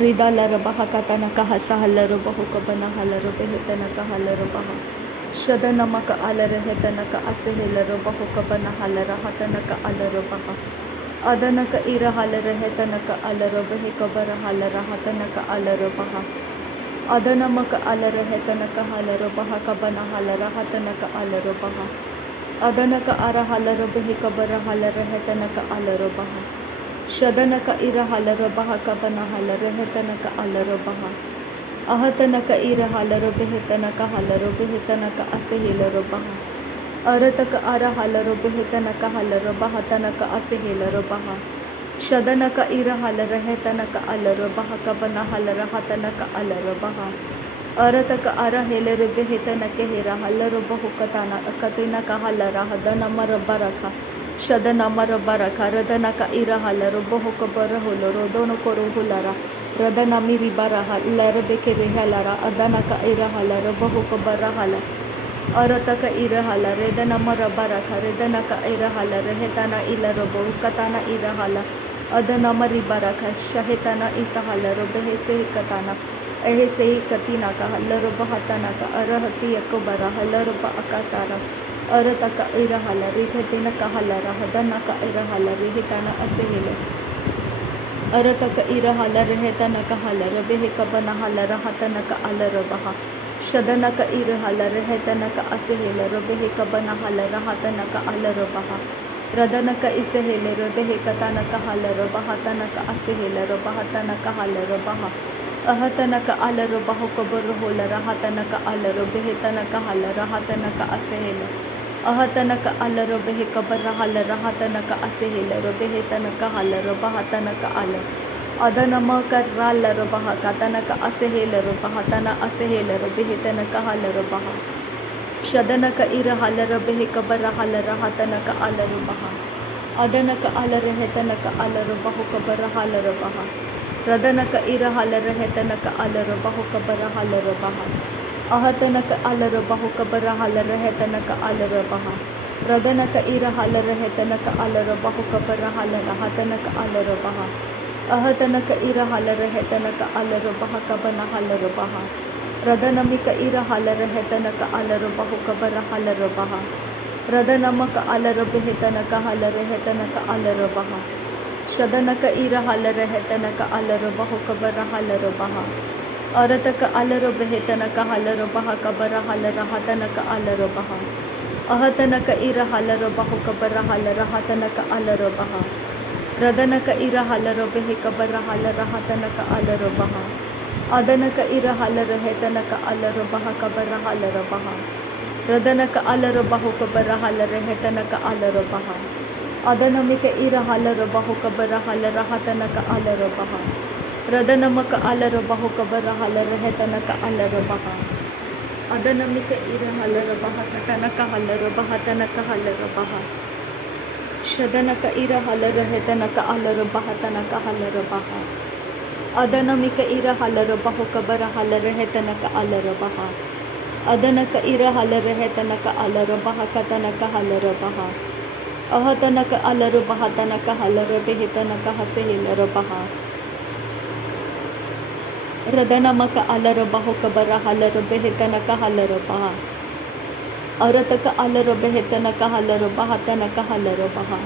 Ridala rabaha katana kahasa halaro bahu kabana halaro behetana kahalaro baha. Shadana maka alare hetana ka asehilaro bahu kabana halara hatana ka alaro baha. Adana ka ira halare hetana ka alaro behe kabara halara hatana ka alaro baha. Adana maka alare hetana ka halaro baha kabana halara hatana ka alaro baha. Adana ka ara halaro behe kabara halara hetana ka alaro baha. Shadana ka ira halaro baha kabana halara hetana ka alaro baha. Ahatana ka ira halaro behetana ka halaro behetana ka asehilaro baha. Arata ka ara halaro behetana ka halaro bahatana ka asehilaro baha. Shadana ka ira halara hetana ka alaro baha kabana halara hatana ka alaro baha. Arata ka ara helere behetana ke hira halaro bahu katana akatina ka halara hadana marabaraka. Shadana marabaraka radana ka ira halaro bahu kabara holoro dono koro hulara. Radana miri baraha lara bekere halara adana ka ira halara bahu kabara hala. Arata ka ira hala redana marabaraka redana ka ira hala rehetana ilaro bahu katana ira hala. Adana mari baraka shahetana isa halaro behese katana ehese katina ka halaro bahatana ka arahati yakobara halaro ba akasara arata ka ira hala rehetana ka halara hadana ka ira hala rehetana asehele arata ka ira hala rehetana ka halara behe kabana halara hatana ka alara baha shadana ka ira hala rehetana ka asehele behe kabana halara hatana ka alara baha Radana ka isehele rodehe katana ka halaro bahatana ka asehele bahatana ka halaro baha ahatana ka alaro baho kabaro holara hatana ka alaro behetana ka halara hatana ka asehele ahatana ka alaro behe kabara halara hatana ka asehele behetana ka halaro bahatana ka ala adana ma karralaro baha katana ka asehele bahatana asehele behetana ka halaro baha Shadana ka ira halara behe kabara halara hatana ka alaru baha. Adana ka alare hetana ka alaru bahu kabara halara baha. Radana ka ira halara hetana ka alaru bahu kabara halara baha. Ahatana ka alaru bahu kabara halara hetana ka alaru baha. Radana ka ira halara hetana ka alaru bahu kabara halara hatana ka alaru baha. Ahatana ka ira halara hetana ka alaru baha kabana halara baha. Radana mika ira halara hetana ka alara bahu kabara halara baha. Radana maka alara behetana ka halara hetana ka alara baha. Shadana ka ira halara hetana ka alara bahu kabara halara baha. Arata ka alara behetana ka halara baha kabara halara hatana ka alara baha. Ahatana ka ira halara bahu kabara halara hatana ka alara baha. Radana ka ira halara behe kabara halara hatana ka alara baha. Adana ka ira halara hetana ka alara baha kabara halara baha. Radana ka alara bahu kabara halara hetana ka alara baha. Adana mika ira halara bahu kabara halara hatana ka alara baha. Radana maka alara bahu kabara halara hetana ka alara baha. Adana mika ira halara baha katana ka halara baha tana ka halara baha. Shadana ka ira halara hetana ka alara baha tana ka halara baha. Adana mika ira halara bahu kabara halara hetana ka alara baha. Adana ka ira halara hetana ka alara baha katana ka halara baha. Ahatana ka alara bahatana ka halara behetana ka hasehilara baha. Radana maka alara bahu kabara halara behetana ka halara baha. Arata ka alara behetana ka halara bahatana ka halara baha.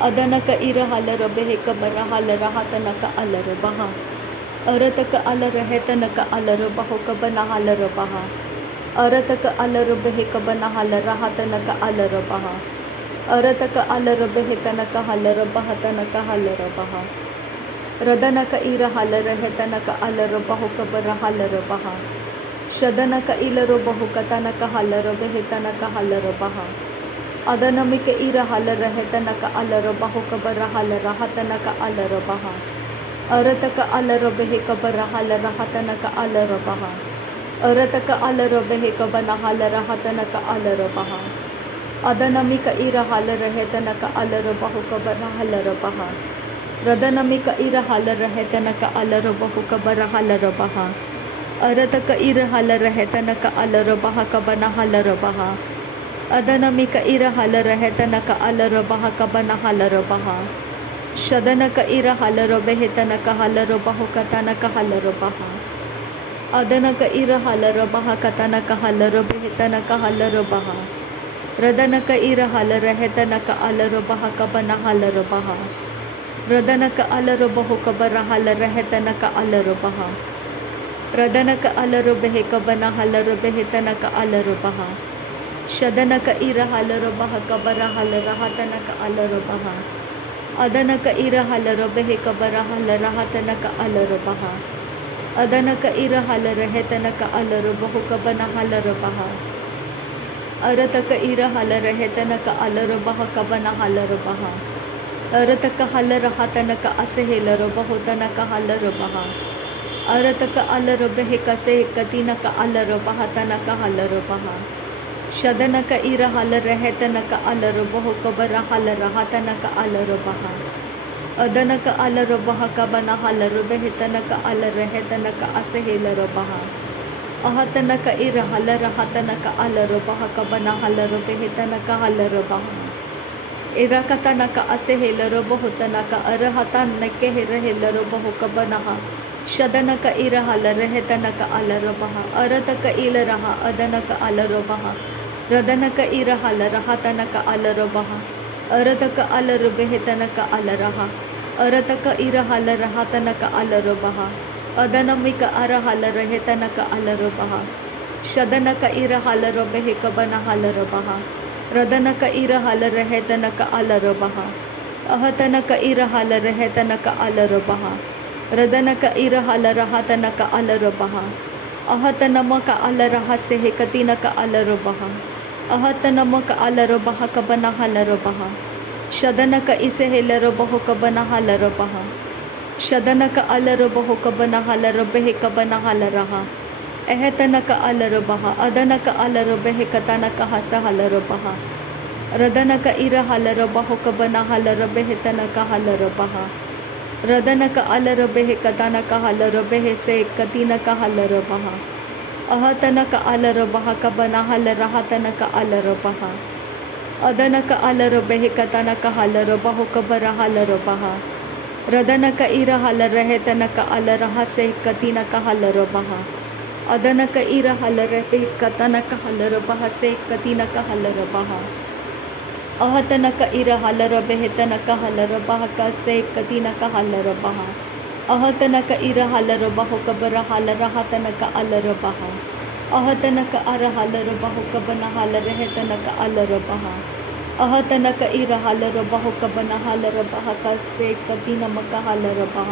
Adana ka ira halara behe kabara halara hatana ka alara baha. Arata ka alara hetana ka alara bahu kabana halara baha. Arata ka alara behe kabana halara hatana ka alara baha. Arata ka alara behetana ka halara bahatana ka halara baha. Radana ka ira halara hetana ka alara bahu kabara halara baha. Shadana ka ilaro bahu katana ka halara behetana ka halara baha. Adana mika ira halara hetana ka alara bahu kabara halara hatana ka alara baha. Arata ka alara behe kabara halara hatana ka alara baha. Arata ka alara behe kabana halara hatana ka alara baha. Adana mika ira halara hetana ka alara bahu kabara halara baha. Radana mika ira halara hetana ka alara bahu kabara halara baha. Arata ka ira halara hetana ka alara baha kabana halara baha. Adana mika ira halara hetana ka alara baha kabana halara baha. ಶದನಕ ಇರ ಹಲರೋ ಬೆಹಿತನಕ ಹಲರೋ ಬಹು ಕತನಕ ಹಲರೋ ಬಹ ಅದನಕ ಇರ ಹಲರೋ ಬಹ ಕತನಕ ಹಲರೋ ಬೆಹಿತನಕ ಹಲರೋ ಬಹ ರದನಕ ಇರ ಹಲರ ಹೆತನಕ ಅಲರೋ ಬಹ ಕಬನ ಹಲರೋ ಬಹ ರದನಕ ಅಲರೋ ಬಹು ಕಬರ ಹಲರ ಹೆತನಕ ಅಲರೋ ಬಹ ರದನಕ ಅಲರೋ ಬೆಹೆ ಕಬನ ಹಲರೋ ಬೆಹಿತನಕ ಅಲರೋ ಬಹ ಶದನಕ ಇರ ಹಲರೋ ಬಹ ಕಬರ ಹಲರ ಹತನಕ ಅಲರೋ ಬಹ ಅದನಕ ಇರ ಹಲರೋ ಬೆಹೆ ಕಬರ ಹಲರ ಹತನಕ ಅಲರೋ ಬಹ ಅದನಕ ಇರ ಹಲರ ಹೆತನಕ ಅಲರೋ ಬಹು ಕಬನ ಹಲರೋ ಬಹ ಅರತಕ ಇರ ಹಲರ ಹೆತನಕ ಅಲರೋ ಬಹ ಕಬನ ಹಲರೋ ಬಹ ಅರತಕ ಹಲರ ಹತನಕ ಅಸೆಹೆಲರೋ ಬಹು ತನಕ ಹಲರೋ ಬಹ ಅರತಕ ಅಲರೋ ಬೆಹೆ ಕಸೆ ಕತಿನಕ ಅಲರೋ ಬಹ ತನಕ ಹಲರೋ ಬಹ ಶದನಕ ಇರ ಹಲರ ಹೆತನಕ ಅಲರೋ ಬಹು ಕಬರ ಹಲರ ಹತನಕ ಅಲರೋ ಬಹ ಅದನಕ ಅಲರೋ ಬಹ ಕಬನ ಹಲರೋ ಬೆಹಿತನಕ ಅಲರ ಹೆತನಕ ಅಸೆಹೆಲರೋ ಬಹ ಅಹತನಕ ಇರ ಹಲರ ಹತನಕ ಅಲರೋ ಬಹ ಕಬನ ಹಲರೋ ಬೆಹಿತನಕ ಹಲರೋ ಬಹ ಇರಕತನಕ ಅಸೆಹೆಲರೋ ಬಹು ತನಕ ಅರಹತನಕ್ಕೆ ಹೆರಹೆಲರೋ ಬಹು ಕಬನಹ ಶದನಕ ಇರ ಹಲರ ಹೆತನಕ ಅಲರೋ ಬಹ ಅರತಕ ಇಲರಹ ಅದನಕ ಅಲರೋ ಬಹ ರದನಕ ಇರ ಹಲರ ಹತನಕ ಅಲರೋ ಬಹ ಅರತಕ ಅಲರು ಬೆಹಿತನಕ ಅಲರಹ ಅರತಕ ಇರ ಹಲರ ಹತನಕ ಅಲರೋ ಬಹ ಅದನಮಿಕ ಅರ ಹಲರ ಹೆತನಕ ಅಲರೋ ಬಹ ಶದನಕ ಇರ ಹಲರೋ ಬೆಹಿ ಕಬನ ಹಲರೋ ಬಹ ರದನಕ ಇರ ಹಲರ ಹೆತನಕ ಅಲರೋ ಬಹ ಅಹತನಕ ಇರ ಹಲರ ಹೆತನಕ ಅಲರೋ ಬಹ ರದನಕ ಇರ ಹಲರ ಹತನಕ ಅಲರೋ ಬಹ ಅಹತನಮಕ ಅಲರ ಹಸೆಹೆ ಕತಿನಕ ಅಲರೋ ಬಹ ಅಹತನಮಕ ಅಲರೋ ಬಹ ಕಬನ ಹಲರೋ ಬಹ ಶದನಕ ಇಸೆಹೆಲರೋ ಬಹು ಕಬನ ಹಲರೋ ಬಹ ಶದನಕ ಅಲರೋ ಬಹು ಕಬನ ಹಲರೋ ಬೆಹಿ ಕಬನ ಹಲರಹ ಎಹತನಕ ಅಲರೋ ಬಹ ಅದನಕ ಅಲರೋ ಬೆಹಿ ಕತನಕ ಹಸ ಹಲರೋ ಬಹ ರದನಕ ಇರ ಹಲರೋ ಬಹು ಕಬನ ಹಲರೋ ಬೆಹಿತನಕ ಹಲರೋ ಬಹ ರದನಕ ಅಲರೋ ಬೆಹಿ ಕತನಕ ಹಲರೋ ಬೆಹೆ ಸೆ ಕತಿನಕ ಹಲರೋ ಬಹ ಅಹತನಕ ಅಲರೋ ಬಹ ಕಬನ ಹಲರ ಹತನಕ ಅಲರೋ ಬಹ ಅದನಕ ಅಲರೋ ಬೆಹಿ ಕತನಕ ಹಲರೋ ಬಹು ಕಬರ ಹಲರೋ ಬಹ ರದನಕ ಇರ ಹಲರ ಹೆತನಕ ಅಲರ ಹಸೆ ಕತಿನಕ ಹಲರೋ ಬಹ ಅದನಕ ಇರ ಹಲರ ಬೆಹಿ ಕತನಕ ಹಲರೋ ಬಹ ಸೆ ಕತಿನಕ ಹಲರೋ ಬಹ ಅಹತನಕ ಇರ ಹಲರೋ ಬೆಹಿತನಕ ಹಲರೋ ಬಹ ಕಸೆ ಕತಿನಕ ಹಲರೋ ಬಹ ಅಹತನಕ ಇರ ಹಲರೋ ಬಹು ಕಬರ ಹಲರ ಹತನಕ ಅಲರೋ ಬಹ ಅಹತನಕ ಅರ ಹಲರೋ ಬಹು ಕಬನ ಹಲರ ಹೆತನಕ ಅಲರೋ ಬಹ ಅಹತನಕ ಇರ ಹಲರೋ ಬಹು ಕಬನ ಹಲರೋ ಬಹ ಕಸೆ ಕತಿನಮಕ ಹಲರೋ ಬಹ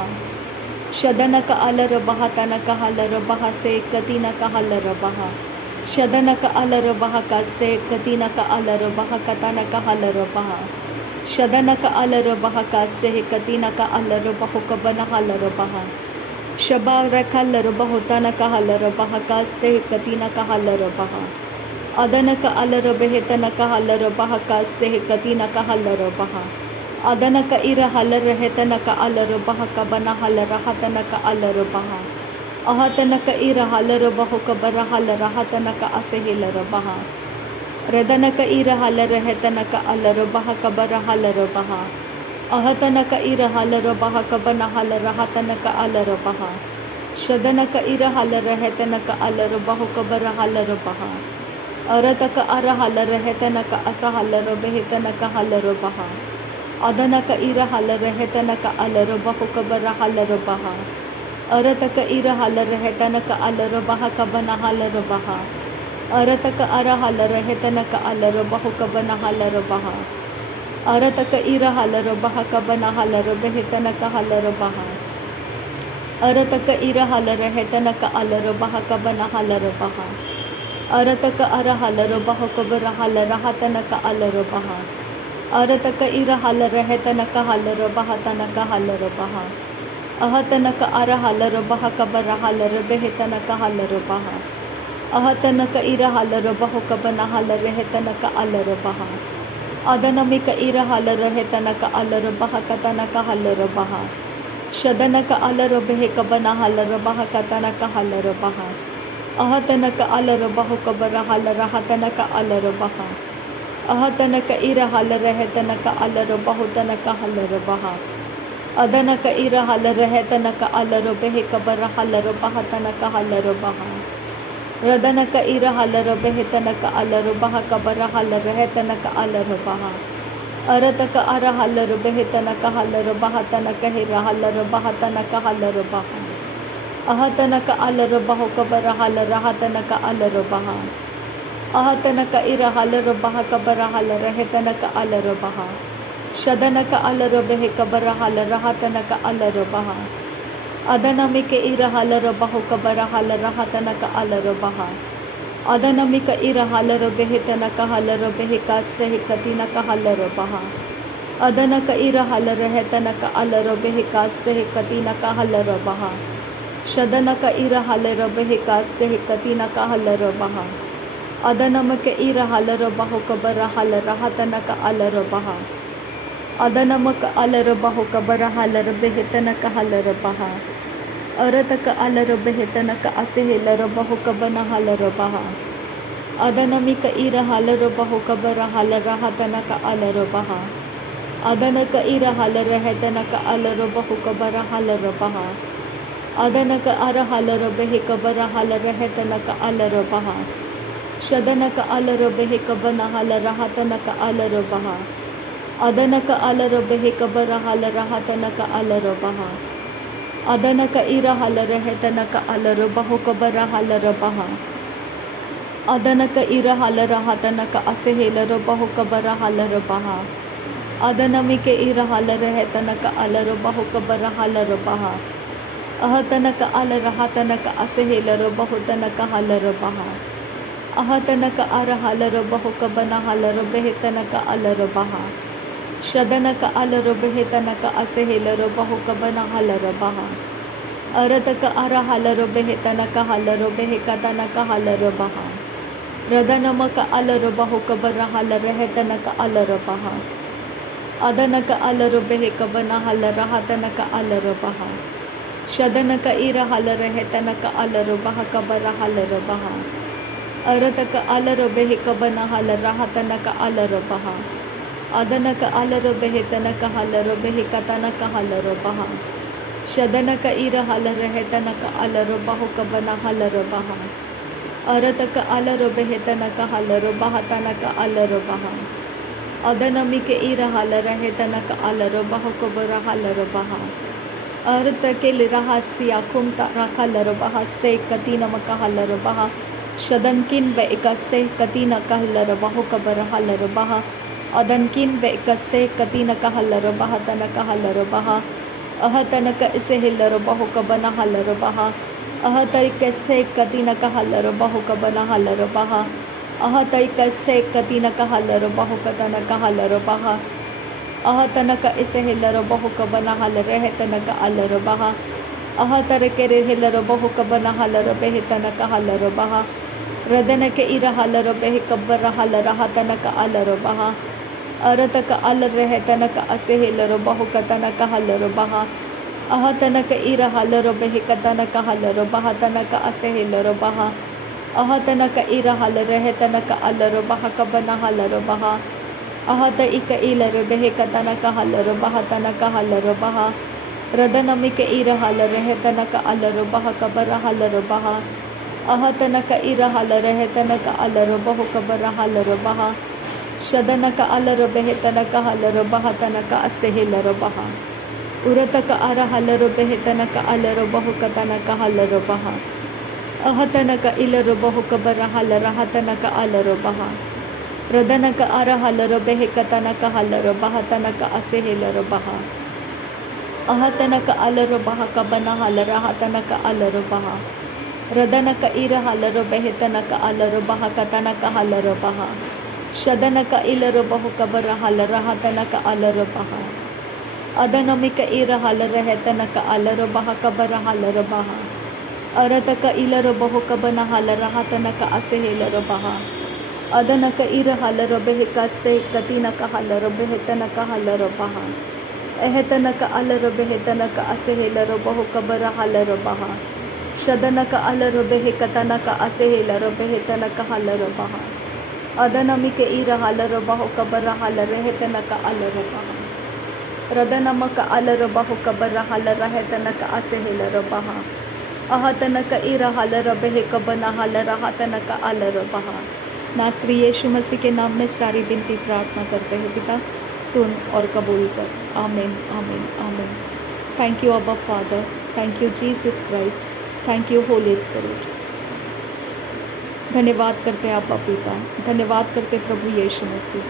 ಶದನಕ ಅಲರೋ ಬಹ ತನಕ ಹಲರೋ ಬಹ ಸೆ ಕತಿನಕ ಹಲರೋ ಬಹ ಶದನಕ ಅಲರೋ ಬಹ ಕಸೆ ಕತಿನಕ ಅಲರೋ ಬಹ ಕತನಕ ಹಲರೋ ಬಹ ಶದನಕ ಅಲರೋ ಬಹ ಕಸೆ ಕತಿನಕ ಅಲರೋ ಬಹು ಕಬನ ಹಲರೋ ಬಹ ಶಬಾವ್ರ ಕಲ್ಲರು ಬಹು ತನಕ ಹಲರೋ ಬಹ ಕಸೆ ಕತಿನಕ ಹಲರೋ ಬಹ ಅದನಕ ಅಲರೋ ಬೆಹಿತನಕ ಹಲರೋ ಬಹ ಕಸೆ ಕತಿನಕ ಹಲರೋ ಬಹ ಅದನಕ ಇರ ಹಲರ ಹೆತನಕ ಅಲರೋ ಬಹ ಕಬನ ಹಲರ ಹತನಕ ಅಲರೋ ಬಹ ಅಹತನಕ ಇರ ಹಲರೋ ಬಹು ಕಬರ ಹಲರ ಹತನಕ ಅಸೆಹೆಲರೋ ಬಹ ರದನಕ ಇರ ಹಲರ ಹೆತನಕ ಅಲರೋ ಬಹ ಕಬರ ಹಲರೋ ಬಹ ಅಹತನಕ ಇರ ಹಲರೋ ಬಹ ಕಬನ ಹಲರ ಹತನಕ ಅಲರೋ ಬಹ ಶದನಕ ಇರ ಹಲರ ಹೆತನಕ ಅಲರೋ ಬಹು ಕಬರ ಹಲರೋ ಬಹ ಅರತಕ ಅರ ಹಲರ ಹೆತನಕ ಅಸ ಹಲರೋ ಬೆಹಿತನಕ ಹಲರೋ ಬಹ ಅದನಕ ಇರ ಹಲರ ಹೆತನಕ ಅಲರೋ ಬಹು ಕಬರ ಹಲರೋ ಬಹ ಅರತಕ ಇರ ಹಲರ ಹೆತನಕ ಅಲರೋ ಬಹ ಕಬನ ಹಲರೋ ಬಹ ಅರತಕ ಅರ ಹಲರ ಹೆತನಕ ಅಲರೋ ಬಹು ಕಬನ ಹಲರೋ ಬಹ ಅರತಕ ಇರ ಹಲರೋ ಬಹ ಕಬನ ಹಲರೋ ಬೆಹಿತನಕ ಹಲರೋ ಬಹ ಅರತಕ ಇರ ಹಲರ ಹೆತನಕ ಅಲರೋ ಬಹ ಕಬನ ಹಲರೋ ಬಹ ಅರತಕ ಅರ ಹಲರೋ ಬಹು ಕಬರ ಹಲರ ಹತನಕ ಅಲರೋ ಬಹ ಅರತಕ ಇರ ಹಲರ ಹೆತನಕ ಹಲರೋ ಬಹ ತನಕ ಹಲರೋ ಬಹ ಅಹತನಕ ಅರ ಹಲರೋ ಬಹ ಕಬರ ಹಲರೋ ಬೆಹಿತನಕ ಹಲರೋ ಬಹ ಅಹತನಕ ಇರ ಹಲರೋ ಬಹು ಕಬನ ಹಲರ ಹೆತನಕ ಅಲರೋ ಬಹ ಅದನಮಿಕ ಇರ ಹಲರೋ ಹೆತನಕ ಅಲರೋ ಬಹ ಕತನಕ ಹಲರೋ ಬಹ ಶದನಕ ಅಲರೋ ಬೆಹಿ ಕಬನ ಹಲರೋ ಬಹ ಕತನಕ ಹಲರೋ ಬಹ ಅಹತನಕ ಅಲರೋ ಬಹು ಕಬರ ಹಲರ ಹತನಕ ಅಲರೋ ಬಹ ಅಹತನಕ ಇರ ಹಲರ ಹೆತನಕ ಅಲರೋ ಬಹು ತನಕ ಹಲರೋ ಬಹ Adana ka ira halare hetana ka alaro behe kabara halaro bahatana ka halaro baha. Radana ka ira halaro behe tana ka alaro baha kabara halare hetana ka alaro baha. Arata ka ara halaro behe tana ka halaro bahatana ka hira halaro bahatana ka halaro baha. Ahatana ka alaro baho kabara halaro hatana ka alaro baha. Ahatana ka ira halaro baha kabara halare hetana ka alaro baha. Shadana ka alaro behe kabara halaro hatana ka alaro baha. Adana mika ira halaro baho kabara halaro hatana ka alaro baha. Adana mika ira halaro behe tana ka halaro behe ka sehe katina ka halaro baha. Adana ka ira halaro hetana ka alaro behe ka sehe katina ka halaro baha. Shadana ka ira halaro behe ka sehe katina ka halaro baha. Adana mika ira halaro baho kabara halaro hatana ka alaro baha. Adana maka alaro baho kabara halaro behe tana ka halaro baha. Arata ka alaro behe tana ka asehe laro baho kabana halaro baha. Adana mika ira halaro baho kabara halaro hatana ka alaro baha. Adana ka ira halaro hetana ka alaro baho kabara halaro baha. Adana ka ara halaro behe kabara halaro hetana ka alaro baha. Shadana ka alaro behe kabana halaro hatana ka alaro baha. Adana ka alaro behe kabara halaro hatana ka alaro baha. Adana ka ira halaro hetana ka alaro baho kabara halaro baha. Adana ka ira halaro hatana ka asehe laro baho kabara halaro baha. Adana mika ira halaro hetana ka alaro baho kabara halaro baha. Ahatana ka alaro hatana ka asehe laro baho tana ka halaro baha. Ahatana ka ara halaro baho kabana halaro behe tana ka alaro baha. Shadana ka alaro behe tana ka asehe laro baho kabana halaro baha. Arata ka ara halaro behe tana ka halaro behe katana ka halaro baha. Radana maka alaro baho kabara halaro hetana ka alaro baha. Adana ka alaro behe kabana halaro hatana ka alaro baha. Shadana ka ira halaro hetana ka alaro baha kabara halaro baha. Arata ka alaro behe kabana halaro hatana ka alaro baha. Adana ka alaro behe tana ka halaro behe katana ka halaro baha. Shadana ka ira halaro hetana ka alaro baho kabana halaro baha. Arata ka alaro behe tana ka halaro baha tana ka alaro baha. Adana mika ira halaro hetana ka alaro baho kabara halaro baha. Arata ke liraha siya kumta rakalaro baha se katina maka halaro baha. Shadankin be ikase katina ka halaro baho kabara halaro baha. Adankin be ikase katina ka halaro baha tana ka halaro baha. Ahatana ka ise hilaro baho kabana halaro baha. Ahatay kase katina ka halaro baho kabana halaro baha. Ahatay kase katina ka halaro baho katana ka halaro baha. Ahatana ka ise hilaro baho kabana halaro hetana ka alaro baha. Ahatare kere hilaro baho kabana halaro behetana ka halaro baha. Radana ke ira halaro behe kabara halaro hatana ka alaro baha. Arata ka alaro hetana ka asehe laro baho katana ka halaro baha. Ahatana ka ira halaro behe katana ka halaro baha tana ka asehe laro baha. Ahatana ka ira halaro hetana ka alaro baha kabana halaro baha. Ahata ika ilaro behe katana ka halaro baha tana ka halaro baha. Radana mika ira halaro hetana ka alaro baha kabara halaro baha. Ahatana ka ira halaro hetana ka alaro baho kabara halaro baha. Shadana ka alaro behe tana ka halaro baha tana ka asehe laro baha. Urata ka ara halaro behe tana ka alaro baho katana ka halaro baha. Ahatana ka ilaro baho kabara halaro hatana ka alaro baha. Radana ka ara halaro behe katana ka halaro baha tana ka asehe laro baha. Ahatana ka alaro baha kabana halaro hatana ka alaro baha. Radana ka ira halaro behe tana ka alaro baha katana ka halaro baha. Shadana ka ilaro baho kabara halaro hatana ka alaro baha. Adana mika ira halaro hetana ka alaro baha kabara halaro baha. Arata ka ilaro baho kabana halaro hatana ka asehe laro baha. Adana ka ira halaro behe ka se katina ka halaro behe tana ka halaro baha. Ehetana ka alaro behe tana ka asehe laro baho kabara halaro baha. Shadana ka alaro behe katana ka asehe laro behe tana ka halaro baha. Adana mika ira halaro baho kabara halaro hetana ka alaro baha. रदनमक अलरबहुक बरहल रहतनक असहिलरबहा अहतनक इरहल रबहिक बनहल रहतनक अलरबहा। नासरी यीशु मसीह के नाम में सारी विनती प्रार्थना करते हैं पिता, सुन और कबूल कर। आमीन आमीन आमीन। थैंक यू अब्बा father, thank you Jesus Christ, thank you Holi spirit. धन्यवाद करते अब्बा पिता, धन्यवाद करते प्रभु यीशु मसीह,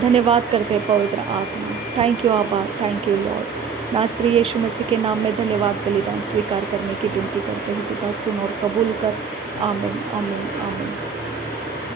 धन्यवाद करते पवित्र आत्मा। थैंक यू अब्बा, थैंक यू लॉर्ड। नासरी यीशु मसीह के नाम में धन्यवाद बलिदान स्वीकार करने की विनती करते हैं पिता, सुन और कबूल कर। आमीन आमीन आमीन।